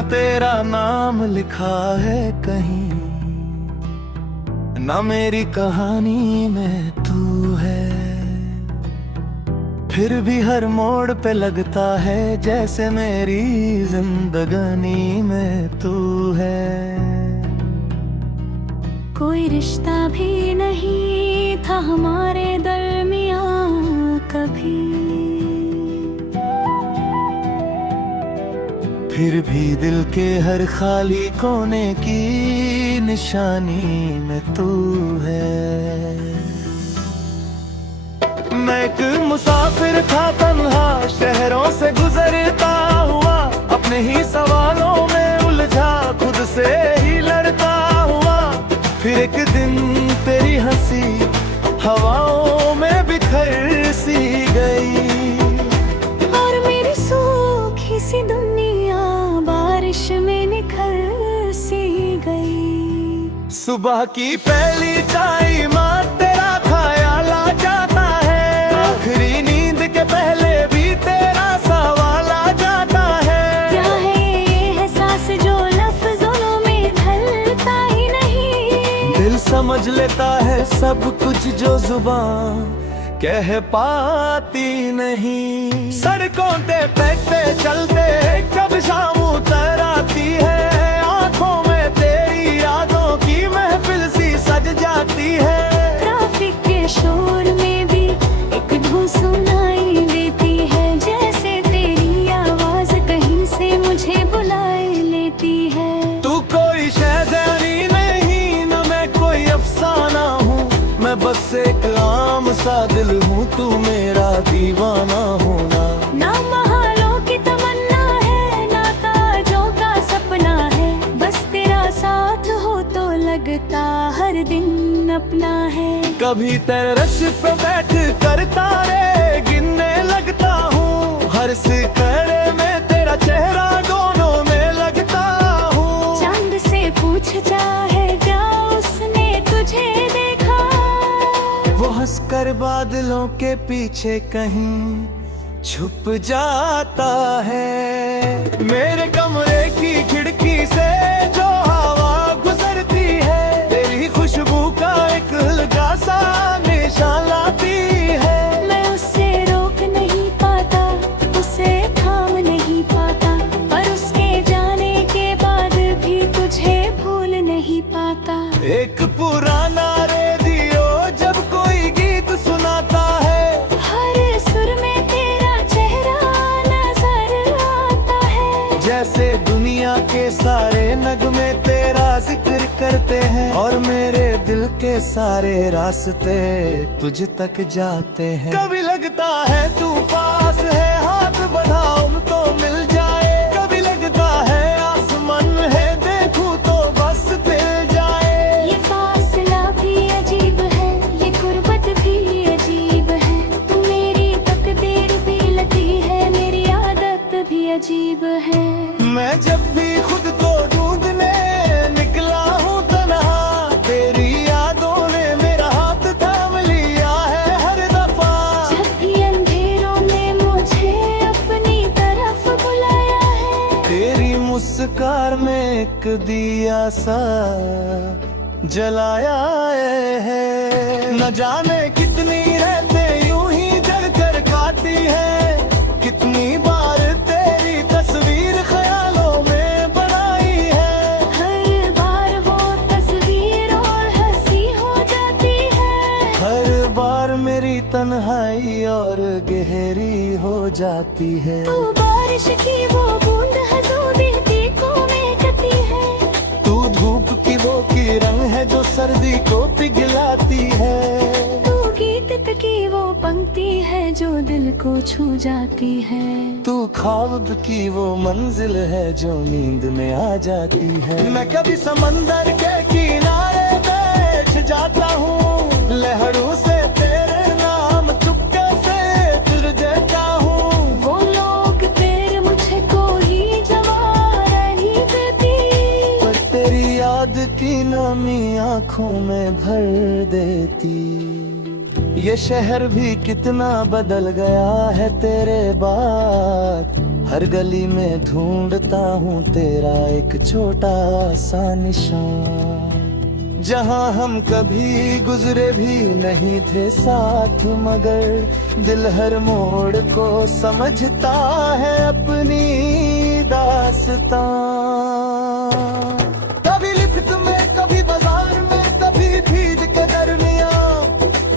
न तेरा नाम लिखा है कहीं, न मेरी कहानी में तू है। फिर भी हर मोड़ पे लगता है जैसे मेरी जिंदगानी में तू है। कोई रिश्ता भी नहीं था हमारे दरमियां कभी, फिर भी दिल के हर खाली कोने की निशानी में तू है। मैं एक मुसाफिर था तन्हा, शहरों से गुजरता हुआ, अपने ही सवालों में उलझा, खुद से ही लड़ता हुआ। फिर एक दिन तेरी हंसी हवाओं में बिखर सी गई, और मेरी सूखी सी दुनिया बारिश में निखर सी गई। सुबह की पहली चाय माँ तेरा ख्याल आ जाता है, आखिरी नींद के पहले भी तेरा सवाल आ जाता है। क्या है ये एहसास जो लफ्जों में ढलता ही नहीं, दिल समझ लेता है सब कुछ जो जुबान कह पाती नहीं। सड़कों पे चलते कब शाम उतर आती है, आंखों में तेरी यादों की महफिल सी सज जाती है। ट्रैफिक के शोर में भी एक धुन सुनाई देती है, जैसे तेरी आवाज कहीं से मुझे बुलाए लेती है। तू कोई शहजादी नहीं, न मैं कोई अफसाना हूँ, मैं बस एक आम सा दिल हूँ, तू मेरा दीवाना होना। ना महलों की तमन्ना है, ना ताजों का सपना है, बस तेरा साथ हो तो लगता हर दिन अपना है। कभी टेरेस पे बैठ कर तारे गिनने लगता हूँ, हर सितारे में तेरा चेहरा दोनों में लगता हूँ। चांद से पूछता है क्या उसने तुझे देखा, वो हंसकर बादलों के पीछे कहीं छुप जाता है। मेरे कमरे की खिड़की से जो हवा गुजरती है, तेरी खुशबू का एक हल्का सा निशान लाती है। मैं उससे रोक नहीं पाता, उसे थाम नहीं पाता, पर उसके जाने के बाद भी तुझे भूल नहीं पाता। एक पुराना रेडियो जब कोई गीत सुनाता है, हर सुर में तेरा चेहरा नजर आता है, जैसे दुनिया के सारे नगमे तेरा जिक्र करते हैं, और मेरे दिल के सारे रास्ते तुझ तक जाते हैं। कभी लगता है तू पास है, हाथ बढ़ाओ तो मिल जाए, कभी लगता है आसमान है, देखूं तो बस मिल जाए। ये फासला भी अजीब है, ये गुर्बत भी अजीब है, तू मेरी तकदीर भी लगी है, मेरी आदत भी अजीब है। मैं जब भी खुद को ढूंढने निकला हूँ तन्हा, तेरी यादों ने मेरा हाथ थाम लिया है हर दफा। जब भी अंधेरों ने मुझे अपनी तरफ बुलाया है, तेरी मुस्कान में एक दिया सा जलाया है। न जाने कितनी रहते यूं ही जल कर खाती है, कितनी बार तेरी तस्वीर ख्यालों में बनाई है। हर बार वो तस्वीर और हंसी हो जाती है, हर बार मेरी तन्हाई और गहरी हो जाती है। तू बारिश की वो बूंद है जो दिल को महकती है, तू धूप की वो किरण है जो सर्दी को पिघलाती है। तू गीत की वो पंक्ति है जो दिल को छू जाती है। तू ख्वाब की वो मंजिल है जो नींद में आ जाती है। मैं कभी समंदर के किनारे बैठ जाता हूँ, लहरों से तेरे नाम चुपके से फिर देता हूँ। वो लोग तेरे मुझे कोई जवाब नहीं देती, पर तेरी याद की नमी आँखों में भर देती। ये शहर भी कितना बदल गया है तेरे बाद, हर गली में ढूंढता हूँ तेरा एक छोटा सा निशान। जहाँ हम कभी गुजरे भी नहीं थे साथ, मगर दिल हर मोड़ को समझता है अपनी दास्तां। कभी लिफ्ट में, कभी बाजार में, कभी भीड़ के दरमियां,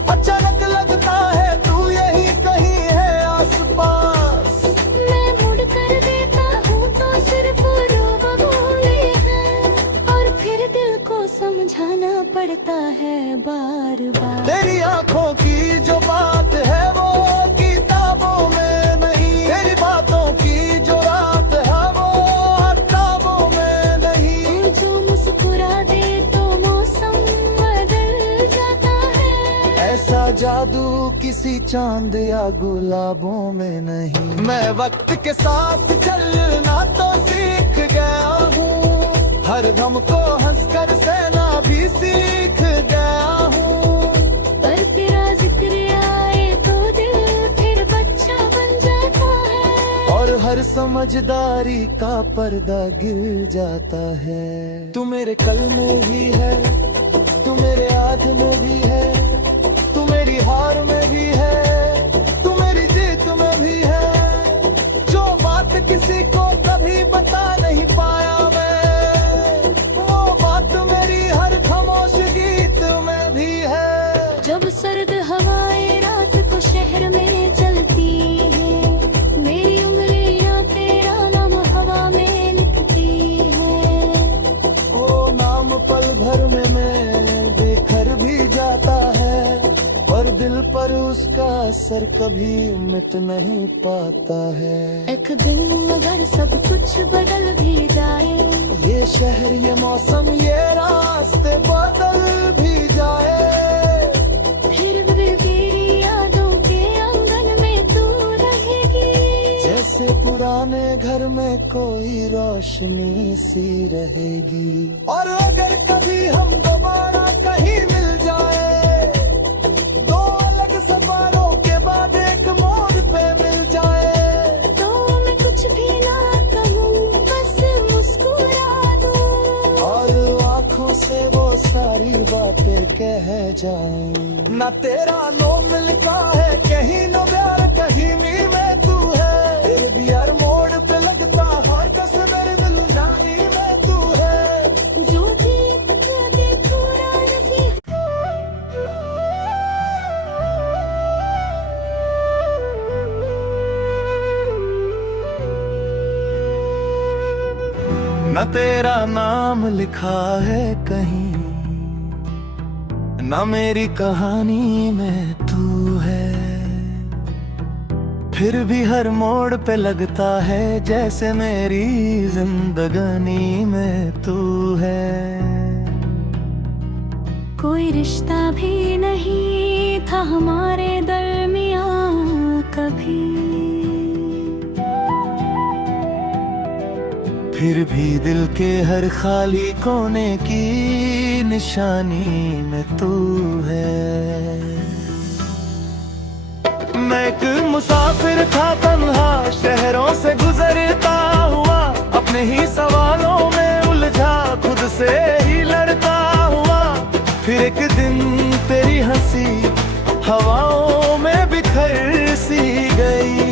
अचानक लगता है तू यही कहीं है आसपास। मैं मुड़ कर देता हूँ तो सिर्फ रूब बोले हैं, और फिर दिल को समझाना पड़ता है बार बार। तेरी आंखों की जो बात है वो किताबों में नहीं, तेरी बातों की जो रात है वो किताबों में नहीं। जो मुस्कुरा दे तो मौसम बदल जाता है, ऐसा जादू किसी चांद या गुलाबों में नहीं। मैं वक्त के साथ चलना तो सीख गया हूँ, हर गम को हंसकर सहना भी सीख गया हूँ। पर तेरा जिक्र आए तो दिल फिर बच्चा बन जाता है, और हर समझदारी का पर्दा गिर जाता है। तू मेरे कल में भी है, तू मेरे आज में भी है, तू मेरी हार में भी है, तू मेरी जीत में भी है। जो बात किसी को कभी बता नहीं पाया मैं, वो बात मेरी हर खामोश गीत में भी है। जब सर्द हवाएं रात को शहर में चलती है, मेरी उंगलियां तेरा नाम हवा में लिखती है। वो नाम पल भर में मैं बेखर भी जाता है, पर दिल पर उसका असर कभी मिट नहीं पाता है। एक दिन अगर सब कुछ बदल भी जाए, ये शहर, ये मौसम, ये रास्ते बदल भी जाए, फिर भी तेरी यादों के आंगन में तू रहेगी। जैसे पुराने घर में कोई रोशनी सी रहेगी। और अगर कभी हम दोबारा कहीं मिल जाए, दो अलग सफरों के बाद एक मोड़ पे मिल जाए, तो मैं कुछ भी ना कहूँ, बस मुस्कुरा दूँ, और आँखों से वो सारी बातें कह जाऊं। ना तेरा नो मिलता है कहीं, नो प्यार कहीं नी में तू है। तेरे भी हर मोड़ पे लगता हर कस मेरे दिल जानी में तू है। जो भी लगे थोड़ा नहीं। न तेरा नाम लिखा है कहीं, न मेरी कहानी में तू है, फिर भी हर मोड़ पे लगता है जैसे मेरी जिंदगानी में तू है। कोई रिश्ता भी नहीं था हमारे दरमियां कभी, फिर भी दिल के हर खाली कोने की निशानी में तू है। मैं एक मुसाफिर था तन्हा, शहरों से गुजरता हुआ, अपने ही सवालों में उलझा, खुद से ही लड़ता हुआ। फिर एक दिन तेरी हंसी हवाओं में बिखर सी गई,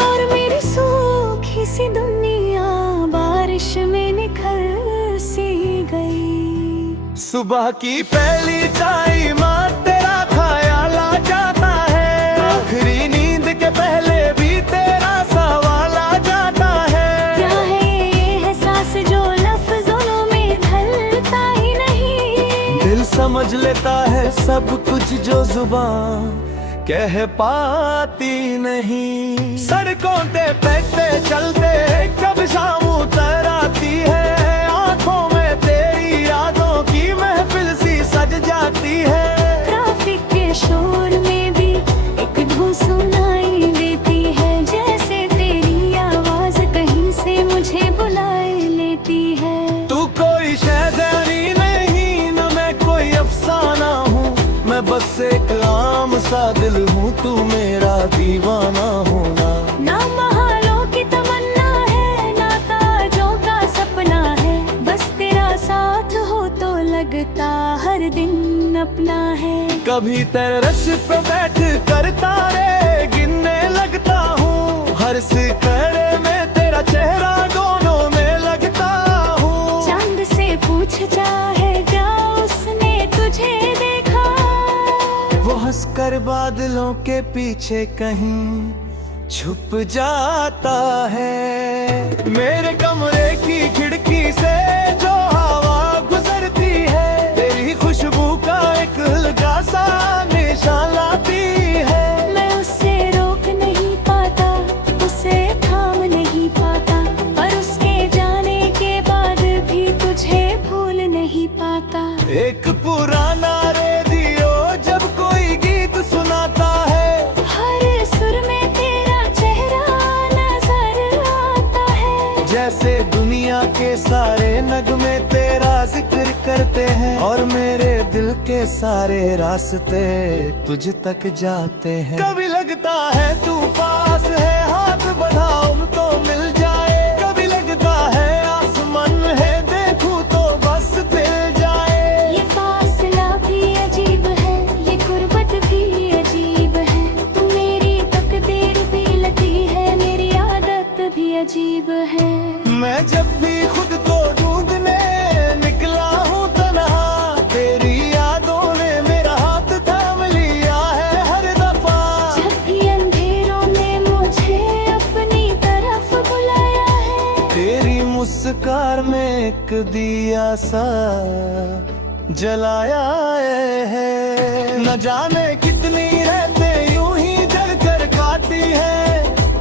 और मेरी सूखी सी दुनिया बारिश में निखर सी गई। सुबह की पहली चाय माँ तेरा ख्याल आ जाता है, आखिरी नींद के पहले भी तेरा सवाल आ जाता है। क्या है ये एहसास जो लफ्जों में ढलता ही नहीं, दिल समझ लेता है सब कुछ जो जुबान कह पाती नहीं। सड़कों पे बैठते चलते कब शाम उतर आती है, आंखों में तेरी यादों की महफिल सी सज जाती है। ट्रैफिक के शोर में भी एक धुन सुनाई देती है, जैसे तेरी आवाज कहीं से मुझे बुलाए लेती है। तू कोई शहजादी नहीं, न मैं कोई अफसाना हूँ, मैं बस एक आम सा दिल हूँ, तू मेरा दीवाना होना। ना महलों लगता हर दिन अपना है। कभी टेरेस पे बैठ कर तारे गिनने लगता हूँ, हर सितारे में तेरा चेहरा दोनों में लगता हूँ। चांद से पूछ चाहेगा उसने तुझे देखा, वो हंसकर बादलों के पीछे कहीं छुप जाता है। मेरे कमरे की खिड़की से जो हवा गुजरती है, तेरी खुशबू का एक हल्का सा निशान लाती है। मैं उसे रोक नहीं पाता, उसे थाम नहीं पाता, पर उसके जाने के बाद भी तुझे भूल नहीं पाता। एक पुराना रेडियो जब कोई गीत सुनाता है, हर सुर में तेरा चेहरा नजर आता है। जैसे दुनिया के सारे नगमे तेरा जिक्र करते हैं, और मेरे दिल के सारे रास्ते तुझ तक जाते हैं। कभी लगता है तू पास है, हाथ बढ़ाओ तो मिल जाए। कभी लगता है आसमान है, देखूं तो बस मिल जाए। ये फासला भी अजीब है, ये गुर्बत भी अजीब है। तू मेरी तकदीर भी लगी है, मेरी आदत भी अजीब है। मैं जब भी खुद को ढूंढने निकला हूँ तन्हा, तेरी यादों ने मेरा हाथ थाम लिया है हर दफा। जब भी अंधेरों ने मुझे अपनी तरफ बुलाया है, तेरी मुस्कान में एक दिया सा जलाया है। न जाने कितनी रहते यूं ही जल कर खाती है,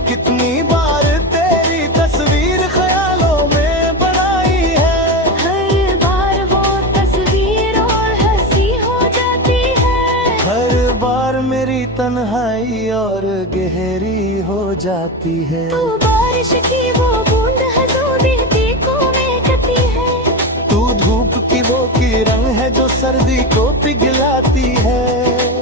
कितनी बार तेरी तस्वीर ख्यालों में बनाई है। हर बार वो तस्वीर और हंसी हो जाती है। हर बार मेरी तन्हाई और गहरी हो जाती है। तू बारिश की वो बूंद है जो दिल को महकती है। तू धूप की वो किरण है जो सर्दी को पिघलाती है।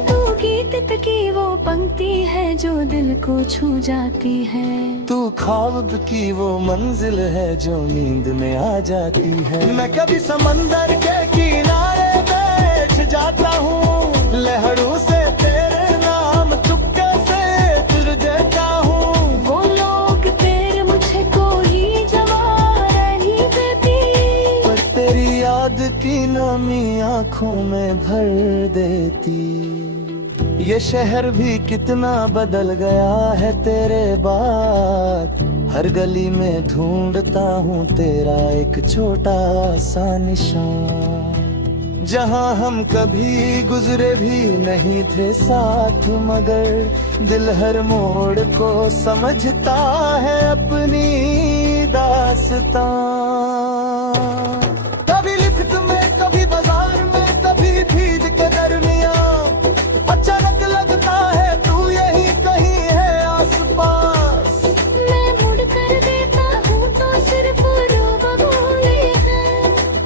तू गीत की वो पंक्ति है जो दिल को छू जाती है। तू ख्वाब की वो मंजिल है जो नींद में आ जाती है। मैं कभी समंदर के किनारे बैठ जाता हूँ, लहरों से तेरे नाम चुपके से जुड़ जाता हूँ। वो लोग पैर मुझको ही जवा नहीं देती, पर तेरी याद की नमी आँखों में भर देती। ये शहर भी कितना बदल गया है तेरे बाद, हर गली में ढूंढता हूँ तेरा एक छोटा सा निशान। जहाँ हम कभी गुजरे भी नहीं थे साथ, मगर दिल हर मोड़ को समझता है अपनी दास्तां। कभी लिफ्ट में, कभी बाजार में, कभी भीड़ के दरमियां, अचानक लगता है तू यही कहीं है आसपास। मैं मुड़ कर देता हूँ तो सिर्फ रूबरू है,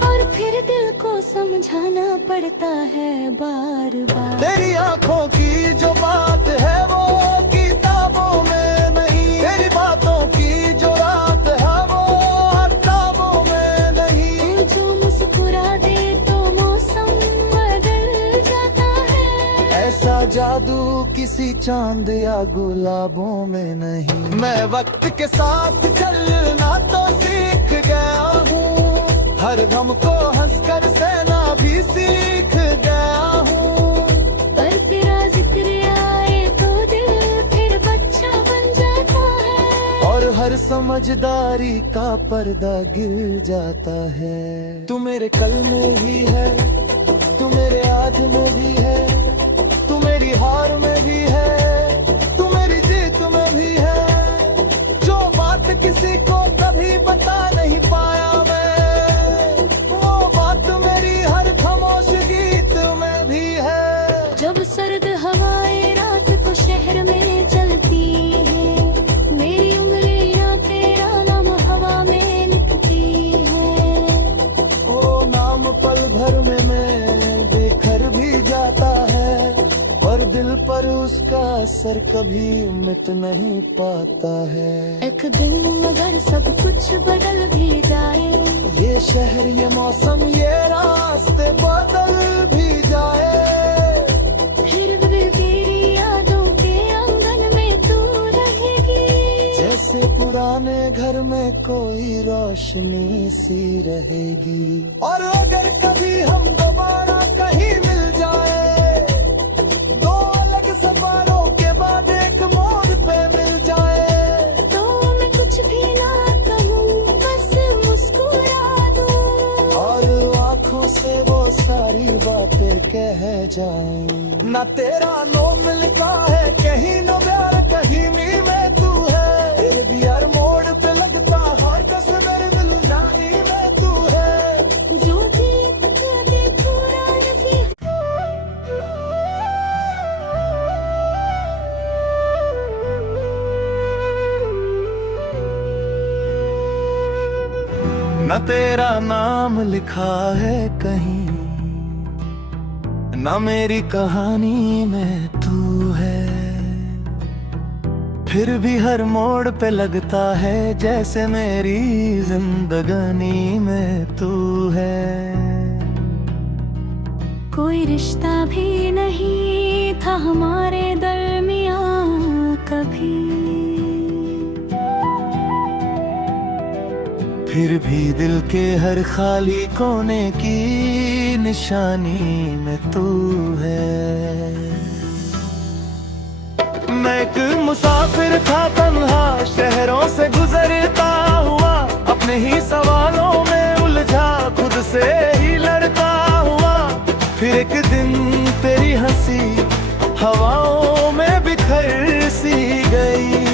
और फिर दिल को समझाना पड़ता है बार बार। तेरी आंखों की जो बात है वो किताबों में नहीं, तेरी बातों की जो रात है वो किताबों में नहीं। जो मुस्कुरा दे तो मौसम बदल जाता है। ऐसा जादू किसी चांद या गुलाबों में नहीं। मैं वक्त के साथ चलना तो सीख गया हूँ, हर गम को हंसकर सहना भी सीख गया हूँ। पर तेरा जिक्र आए तो दिल फिर बच्चा बन जाता है, और हर समझदारी का पर्दा गिर जाता है। तू मेरे कल में भी है, तू मेरे आज में भी है, तू मेरी हार में भी है, तू मेरी जीत में भी है। जो बात किसी को कभी बता नहीं पाया मैं, वो बात मेरी हर खामोश गीत में भी है। जब सर्द हवाएं रात को शहर में चलती है, मेरी उंगलियां तेरा नाम हवा में लिखती है। वो नाम पल भर में मैं बेखर भी जाता है, पर दिल पर उसका असर कभी मिट नहीं पाता है। एक दिन अगर सब कुछ बदल भी जाए, ये शहर, ये मौसम, ये रास्ते बदल भी जाए, फिर भी तेरी यादों के आंगन में तू रहेगी। जैसे पुराने घर में कोई रोशनी सी रहेगी। और अगर कभी हम दोबारा कहीं मिल जाए, दो अलग सफरों के बाद एक मोड़ पे मिल जाए, तो मैं कुछ भी ना कहूँ, बस मुस्कुरा दूँ, और आंखों से वो सारी बातें कह जाएं। ना तेरा नो मिलता है कहीं, नो प्यार कहीं मी में तू है, तेरे भी हर मोड़ पे लगता हर कसमें दिल जानी में तू है। जो भी देखो रानी न तेरा नाम लिखा है कहीं, न मेरी कहानी में तू है, फिर भी हर मोड़ पे लगता है जैसे मेरी जिंदगानी में तू है। कोई रिश्ता भी नहीं था हमारे दरमियां कभी, फिर भी दिल के हर खाली कोने की निशानी में तू है। मैं एक मुसाफिर था तन्हा, शहरों से गुजरता हुआ, अपने ही सवालों में उलझा, खुद से ही लड़ता हुआ, फिर एक दिन तेरी हंसी हवाओं में बिखर सी गई,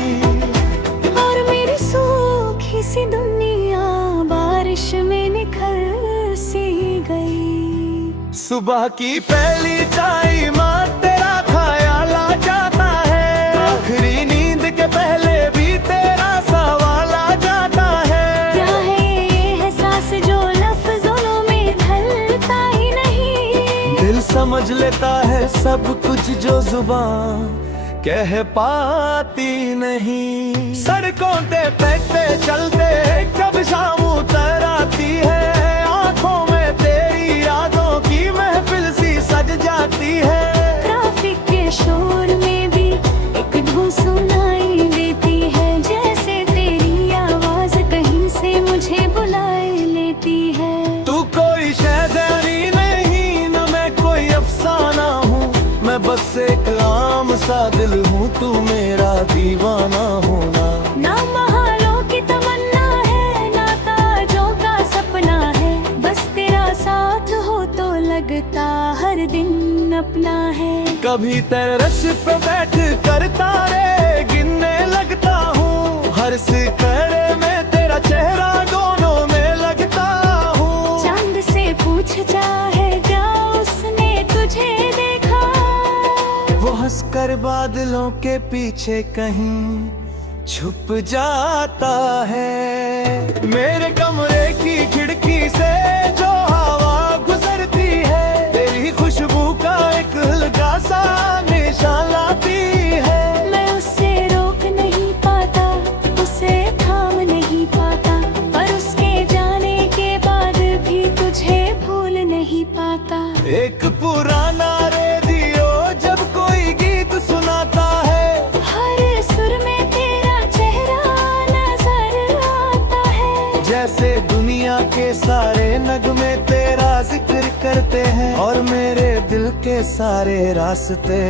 और मेरी सूखी सी दुनिया बारिश में निखर सी गई। सुबह की पहली चाय माँ तेरा ख्याल आ जाता है, आखिरी नींद के पहले भी तेरा सवाल आ जाता है। क्या है ये एहसास जो लफ्जों में ढलता ही नहीं, दिल समझ लेता है सब कुछ जो जुबान कह पाती नहीं। सड़कों पे चलते कब शाम उतर आती है, आंखों में तेरी यादों की महफिल सी सज जाती है। ट्रैफिक के शोर में भी एक धुन सुनाई देती है, जैसे तेरी आवाज कहीं से मुझे बुलाए लेती है। तू कोई शहजादी नहीं, न मैं कोई अफसाना हूँ, मैं बस एक आम सा दिल हूँ, तू मेरा दीवाना होना। ना महलों की तमन्ना है, ना ताजों का सपना है, बस तेरा साथ हो तो लगता हर दिन अपना है। कभी टेरेस पे बैठ कर तारे गिनने लगता हूँ, हर सितारे में तेरा चेहरा दोनों में लगता हूँ। चांद से पूछ चाहे क्या उसने तुझे देखा, वो हंसकर बादलों के पीछे कहीं छुप जाता है। मेरे कमरे की खिड़की से जो हवा गुजरती है, तेरी खुशबू का एक हल्का सा निशान लाती है। मैं उससे रोक नहीं पाता, उसे थाम नहीं पाता, पर उसके जाने के बाद भी तुझे भूल नहीं पाता। एक पुराना रेडियो जब कोई गीत सुनाता है, हर सुर में तेरा चेहरा नजर आता है, जैसे दुनिया के सारे नगमे तेरा जिक्र करते हैं, और मेरे दिल के सारे रास्ते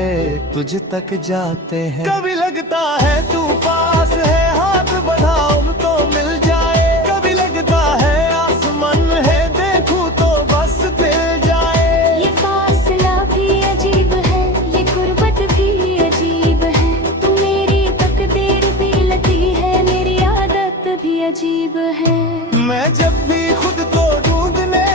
तुझ तक जाते हैं। कभी लगता है तू पास है, हाथ बढ़ाओ तो मिल जाए, कभी लगता है आसमान है, देखूं तो बस मिल जाए। ये फासला भी अजीब है, ये गुर्बत भी अजीब है, तू मेरी तकदीर भी लगी है, मेरी आदत भी अजीब है। मैं जब भी खुद को ढूंढने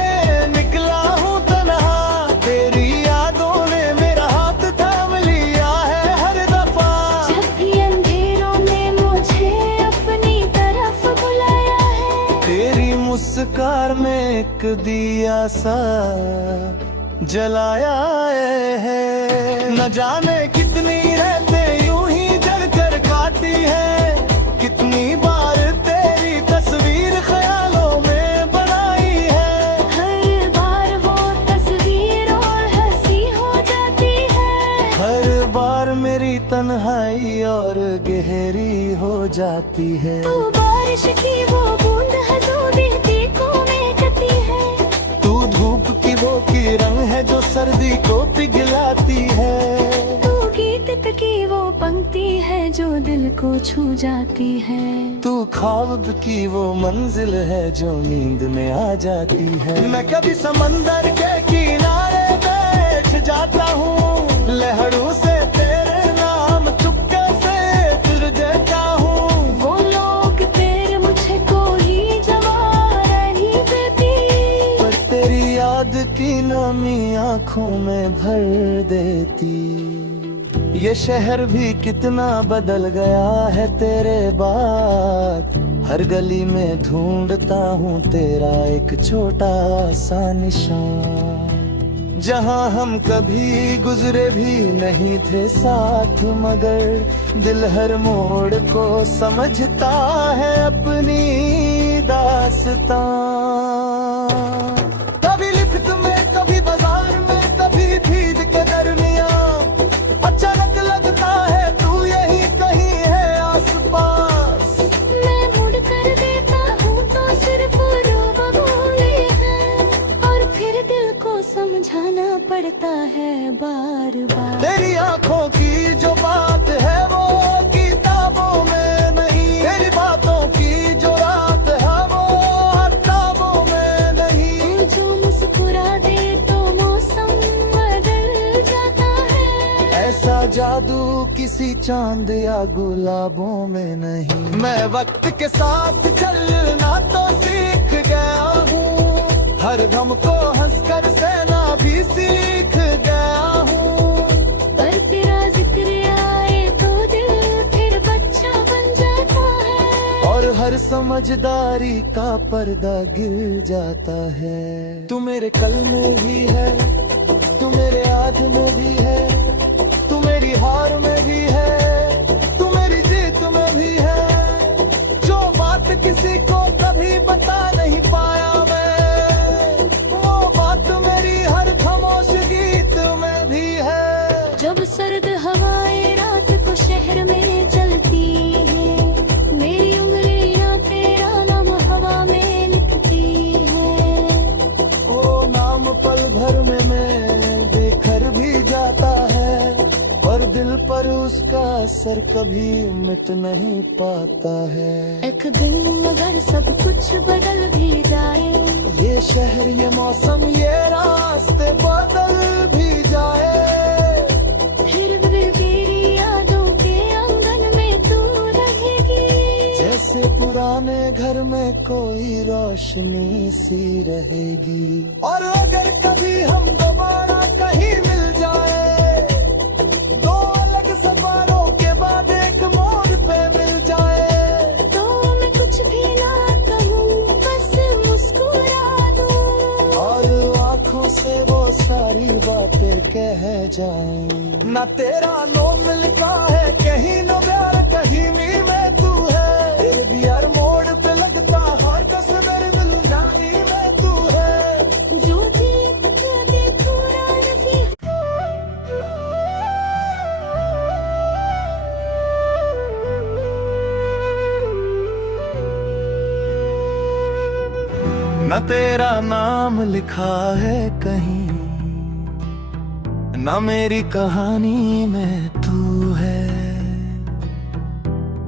निकला हूँ तन्हा, तेरी यादों ने मेरा हाथ थाम लिया है हर दफा। जब भी अंधेरों ने मुझे अपनी तरफ बुलाया है, तेरी मुस्कान में एक दिया सा जलाया है। न जाने कितनी रहते यूं ही जल कर खाती है, कितनी बार तेरी तस्वीर ख्यालों में बनाई तन्हाई और गहरी हो जाती है। तू बारिश की वो बूंद है जो दिल को महकती है। तू धूप की वो किरण है जो सर्दी को पिघलाती है। तू गीत की वो पंक्ति है जो दिल को छू जाती है। तू ख्वाब की वो मंजिल है जो नींद में आ जाती है। मैं कभी समंदर के किनारे बैठ जाता हूँ, लहरों से तेरे नाम चुपके से फिर देता हूँ। वो लोग तेरे मुझे कोई जवाब नहीं देती, पर तेरी याद की नमी आँखों में भर देती। ये शहर भी कितना बदल गया है तेरे बाद। हर गली में ढूंढता हूँ तेरा एक छोटा सा निशान। जहाँ हम कभी गुजरे भी नहीं थे साथ, मगर दिल हर मोड़ को समझता है अपनी दास्तां। कभी लिफ्ट में, कभी बाजार में, कभी भीड़ के दरमियां, अचानक लगता है तू यही कहीं है आसपास। मैं मुड़ कर देता हूँ तो सिर्फ रूब भूले हैं, और फिर दिल को समझाना पड़ता है बार बार। तेरी आंखों की जो बात है वो किताबों में नहीं, तेरी बातों की जो रात है वो किताबों में नहीं। जो मुस्कुरा दे तो मौसम बदल जाता है। ऐसा जादू किसी चांद या गुलाबों में नहीं। मैं वक्त के साथ चलना तो सीख गया हूँ, हर गम को हंसकर सहना भी सीख गया हूँ। पर तेरा जिक्र आए तो दिल फिर बच्चा बन जाता है, और हर समझदारी का पर्दा गिर जाता है। तू मेरे कल में भी है, तू मेरे आज में भी है, तू मेरी हार में भी है, तू मेरी जीत में भी है। जो बात किसी को कभी बता नहीं पाया मैं, वो बात मेरी हर खामोश गीत में भी है। जब सर्द हवाएं रात को शहर में चलती है, मेरी उंगलियां तेरा नाम हवा में लिखती है। वो नाम पल भर में मैं बेखर भी जाता है, पर दिल पर उसका असर कभी मिट नहीं पाता है। एक दिन अगर सब कुछ बदल भी जाए, ये शहर, ये मौसम, ये रास्ते बदल भी जाए, फिर भी तेरी यादों के आंगन में तू रहेगी। जैसे पुराने घर में कोई रोशनी सी रहेगी। और अगर कभी हम दोबारा कहीं मिल जाए, दो अलग सफरों के बाद एक मोड़ पे मिल जाए, तो मैं कुछ भी ना कहूँ, बस मुस्कुरा दूँ, और आँखों से वो सारी बातें कह जाएं। ना तेरा नो मिलता है कहीं, नो प्यार कहीं मी में तू है। फिर भी हर मोड़ पे लगता हर कस मेरे मिल जानी में तू है। जो देख के देखो रानी। न तेरा नाम लिखा है कहीं, न मेरी कहानी में तू है।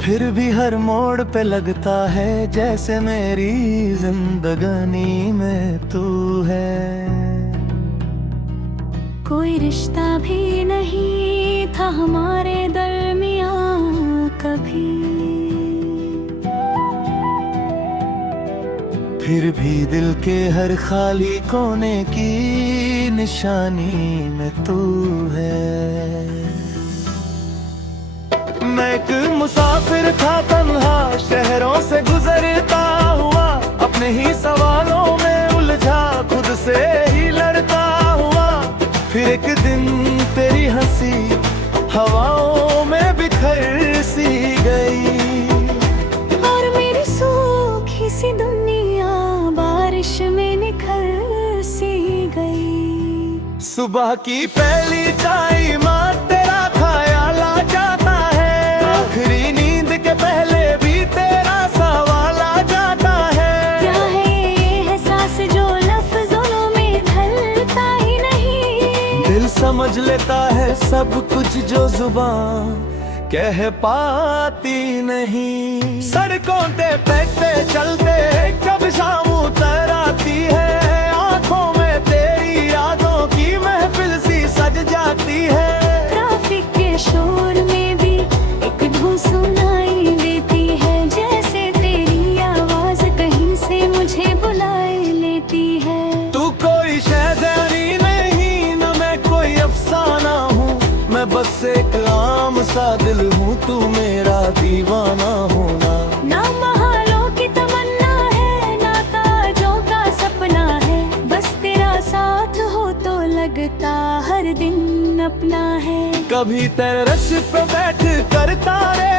फिर भी हर मोड़ पे लगता है जैसे मेरी जिंदगानी में तू है। कोई रिश्ता भी नहीं था हमारे दरमियां कभी, फिर भी दिल के हर खाली कोने की निशानी में तू है। मैं एक मुसाफिर था तन्हा, शहरों से गुजरता हुआ, अपने ही सवालों में उलझा, खुद से ही लड़ता हुआ। फिर एक दिन तेरी हंसी हवाओं में बिखर सी गई, और मेरी सूखी सी दुनिया बारिश में निखर सी गई। सुबह की पहली चाय माँ तेरा ख्याल आ जाता दिल समझ लेता है सब कुछ जो जुबान कह पाती नहीं। सड़कों पे चलते कब शाम उतर आती है, आंखों में तेरी यादों की महफिल सी सज जाती है। ट्रैफिक के शोर में भी एक धुन सुनाई देती है, जैसे तेरी आवाज कहीं से मुझे बुलाए लेती है। तू कोई शहजादी नहीं, न मैं कोई अफसाना हूँ, मैं बस एक आम सा दिल हूँ, तू मेरा दीवाना होना। ना महलों की तमन्ना है, ना ताजों का सपना है, बस तेरा साथ हो तो लगता हर दिन अपना है। कभी टेरेस पे बैठ कर तारे